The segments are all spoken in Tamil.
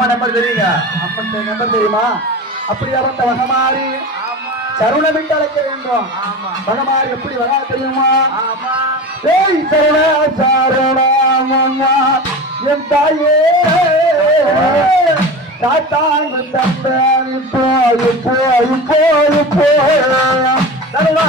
அம்மா நம்பர் தெரியுங்க அப்பன் நம்பர் தெரியுமா? அப்படி அவன் வகமாறி சருணமிட்டு அழைக்க வேண்டும். வகமாறி எப்படி வரா தெரியுமா? ஆமா. ஏய் சரண சரணாமம்மா என் தாயே. தாத்தாங்க தந்தானி போய் போய் போய் சருணா சருணா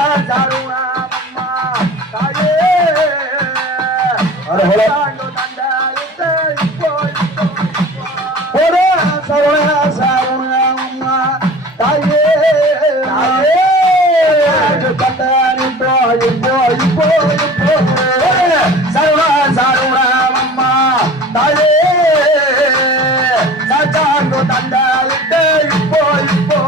தாயே சாச்சாண்டு தண்டாயிட்டு இப்போ இப்போ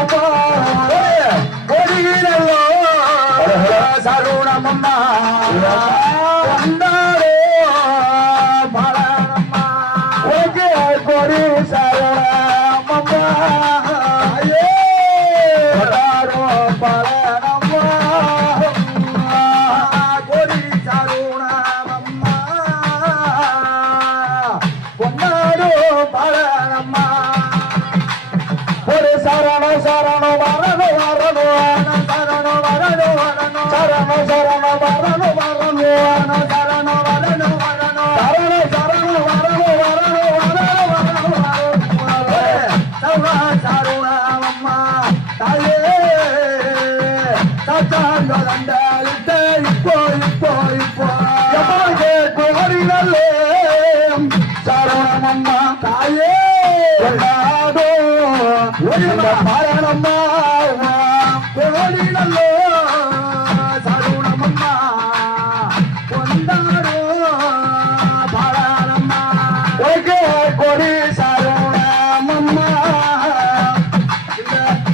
இப்போ பொடியிலோ சருணமம்மா வந்தாரோ சரண சரண வரண வரண சரணோ வரணும் வரணும். சரண சரண வரண வரண சரணோ வரணும் வரணும். சரண சரண வரண வரண வரண வரண சருணா சருணமம்மா தாயே சாச்சாண்டோ தண்டாயிட்டு இப்போ ஒருக்கே கொடி சரணமம்மா.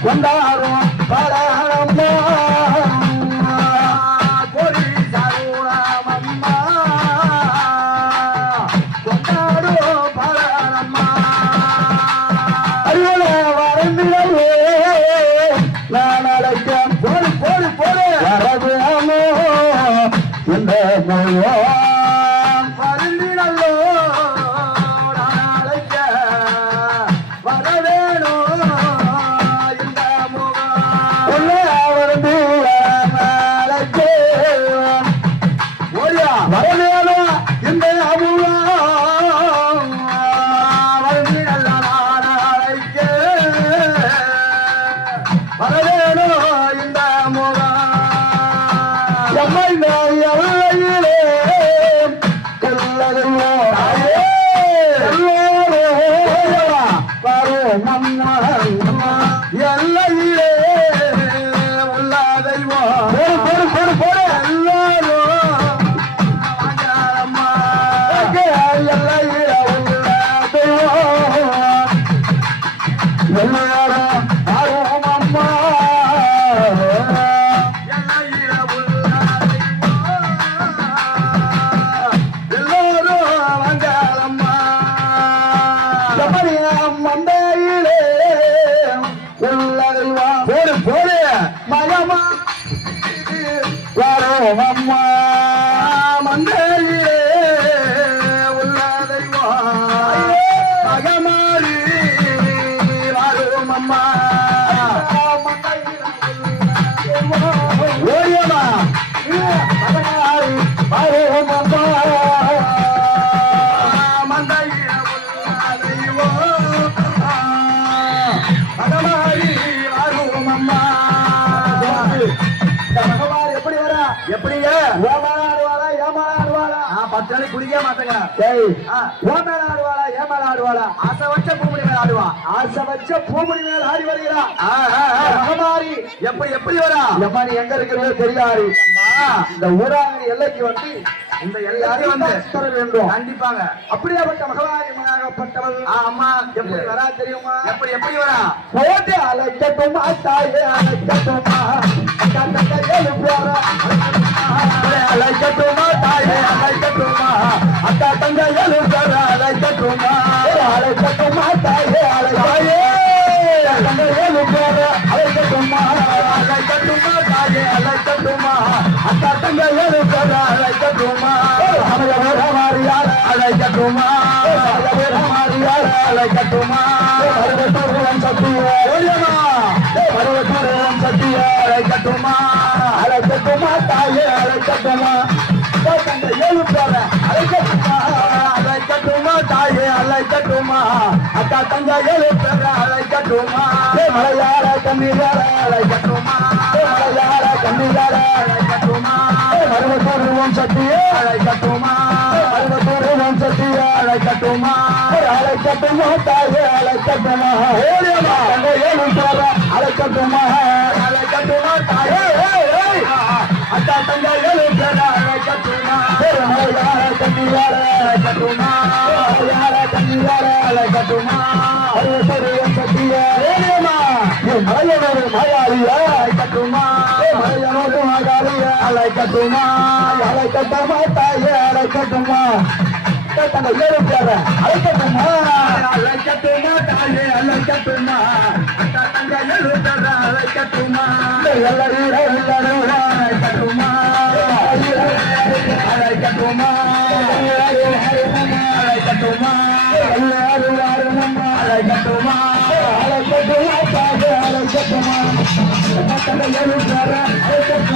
கொண்டாடும் எப்படிங்க? ஓமனா ஆடுவாளா ஏமாளா ஆடுவாளா நான் பத்து நாளைக்கு குடிக்க மாட்டேங்க. ஏய் ஆடுவாளா ஏமாளா ஆடுவாளா ஆசை வச்ச பூமணி மேல ஆடுவான் ஆசை வச்ச பூமணி மேல் ஆடி வருகிறா. மகமாரி எப்படி எப்படி வரா? எம்மா நீ எங்க இருக்கிறதோ தெரியாது. இந்த ஊராங்கனி எல்லைக்கு வந்து இந்த எல்லாரும் வந்து வேண்டும். கண்டிப்பாங்க. அப்படியாப்பட்ட மகவாரி எப்படிப்பட்டவள் ஆமா எப்படி வரா தெரியுமா? எப்படி எப்படி வரா? போட்டு அழைக்கட்டுமா தாயே அழைக்கட்டுமா? அழைக்கட்டுமா தாயே அழைக்கட்டுமா? அக்கா தங்க எழுப்பார அழைக்கட்டுமா? அழைக்கட்டுமா தாயே அழைக்காயே தங்க எழுப்பார அழைக்கட்டுமா? அழைக்கட்டுமா தாயே அழைக்கட்டுமா? அக்கா தங்க எழுப்பார அழைக்கட்டுமா? அழைக்கட்டுமா? மாலை கட்டுமா மறுபெற்றோர்களும் சத்திய ஒழியமா மறுபெற்றோர்களும் சத்திய. அலை கட்டுமா அலை கட்டுமா தாயே அலை கட்டுமா ஏழு பேர அலை கட்டுமா அலை கட்டுமா தாயே அலை கட்டுமா அக்கா தங்க ஏழு பேர அலை கட்டுமா மலையாள கண்ணீரால அலை கட்டுமா மலையாள கண்ணீரால அலை கட்டுமா மறுபெற்றோர்களும் சத்திய. அலை கட்டுமா ஒரு வம்சத்தில் அழைக்கட்டுமா அழைக்கட்டுமா தாயே அழைக்கட்டுமா ஓடியமா ஏழு சார அழைக்கட்டுமா அழைக்கட்டுமா தாயே அத்தா தங்க ஏழு சார அழைக்கட்டுமா கட்டிவார அழைக்கட்டுமா யார கட்டிவார அழைக்கட்டுமா ஒரு வம்சத்தில் ஓடியமா மலையனோடு மாயாளியா அழைக்கட்டுமா மலையனோடு மாயாளியா அழைக்கட்டுமா அழைக்கட்டுமா தாயே அழைக்கட்டுமா தங்க ஏழு பேர. அழைக்கட்டுமா? அழைக்கட்டுமா தாயே அழைக்கட்டுமா. அக்கா தங்கைகள் பெற அழைக்கட்டுமா. எல்லாரும் எல்லாரும் அழைக்கட்டுமா. அழைக்கட்டுமா. அழைக்கட்டுமா. எல்லாரும் அழைக்கட்டுமா. அழைக்கட்டுமா தாயே அழைக்கட்டுமா. தங்க ஏழு பேர அழைக்கட்டுமா.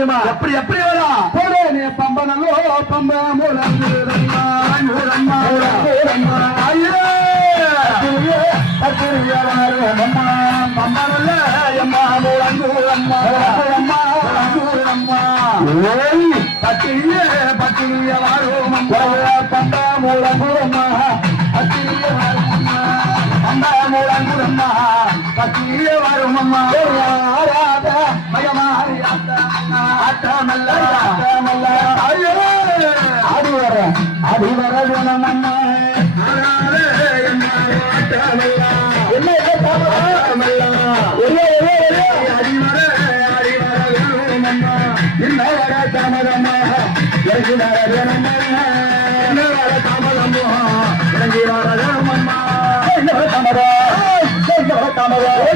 முடியுமா எப்படி எப்படி வரும் போடே பம்பனல்லோ பம்ப மூலங்கூரம்மா மூலம்மா மூலங்கூரம்மா ஐயே அத்திரியரம்மா பம்பனல்ல எம்மா மூலங்கூரம்மா மூலங்கூரம்மா மூலங்கூரம்மா ஓய் பத்திரியே பத்திரிய வாருமம்மா பம்ப மூலங்கூரம்மா பம்ப மூலங்கூரம்மா பத்தியே வரும் அம்மா. ஆராத மயமாரி ஆட்டமல்ல ஆட்டமல்ல அடி வர அடி வர தினம் அம்மா.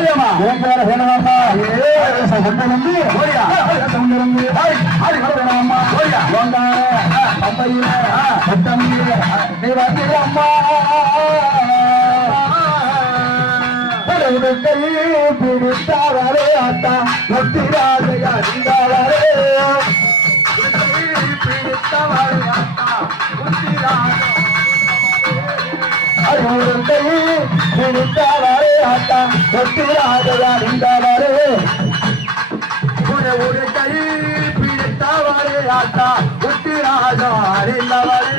எனக்கு வேற வேணுமாம்மா கொண்டு வந்து கொண்டு வந்து அது கூட வேணுமாம்மா வந்தாரு அம்மையில தம்பி நீ வந்து அம்மா. பிடித்தாரே அத்தா. ஒத்திராதையா இருந்தாரே பிடித்தவரே அத்தா. ஒத்திராதையா உடந்தை குடித்தவாறு ஆட்டா ஒத்திராதவாரிந்தவாறு உடந்தை பிடித்தவாறு ஆட்டா ஒத்திராதவாரிந்தவாறு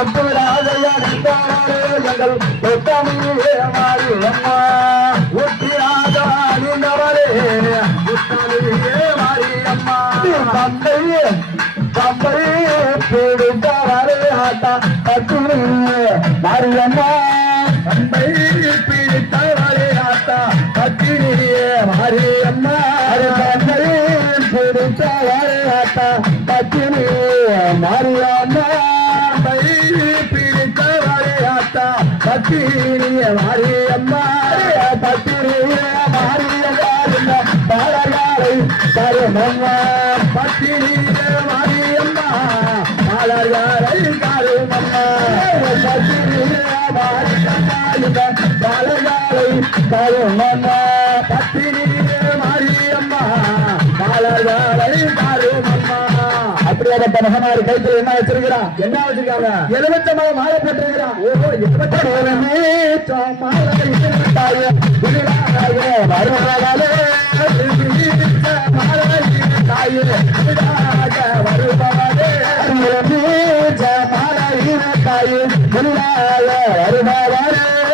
ஒத்திராதையாரிந்தவாறு எங்கள் ஒத்தமியே மாறி அம்மா ஒத்திராதவாரிந்தவாறு ஒத்தமியே மாறி அம்மா தந்தையே வல்லமா அன்பை பிடித்தவளே ஆத்தா பத்தினியே மாரியம்மா அன்பை பிடித்தவளே ஆத்தா பத்தினியே மாரியம்மா அன்பை பிடித்தவளே ஆத்தா மாரியம்மா தருமம்மா பத்தினியே மாரியம்மா. பாலதாரி தாருமம்மா அப்படியாப்பட்ட கைத்தில் என்ன வச்சிருக்கிறான் என்ன வச்சிருக்காங்க? எலுமிச்சமாக மாலை போட்டிருக்கிறான் ஓஹோ வருபவரே வருபவரே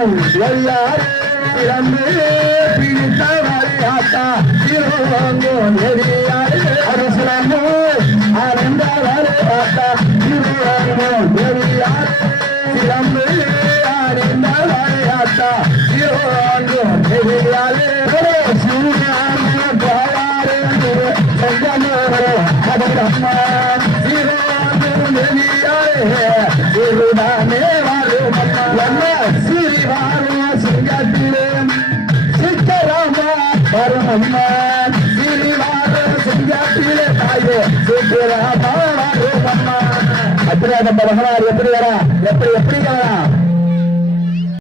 எல்லாரும் இறந்து பிடித்தவரை ஆத்தா திருவாங்கும் நெறியாரு அரசியலு அறிந்தவரை ஆத்தா திருவாங்கும் நெறியாரு இறந்து அறிந்தவரை ஆத்தா திருவாங்கும் நெறியாரு திருவாங்கும் வருமம்மா சிறிவாரும் சிங்கத்திலே தாயே சித்தராமா வருமம்மா அத்திராத பலகனார் எப்படி வரா? எப்படி எப்படி வரா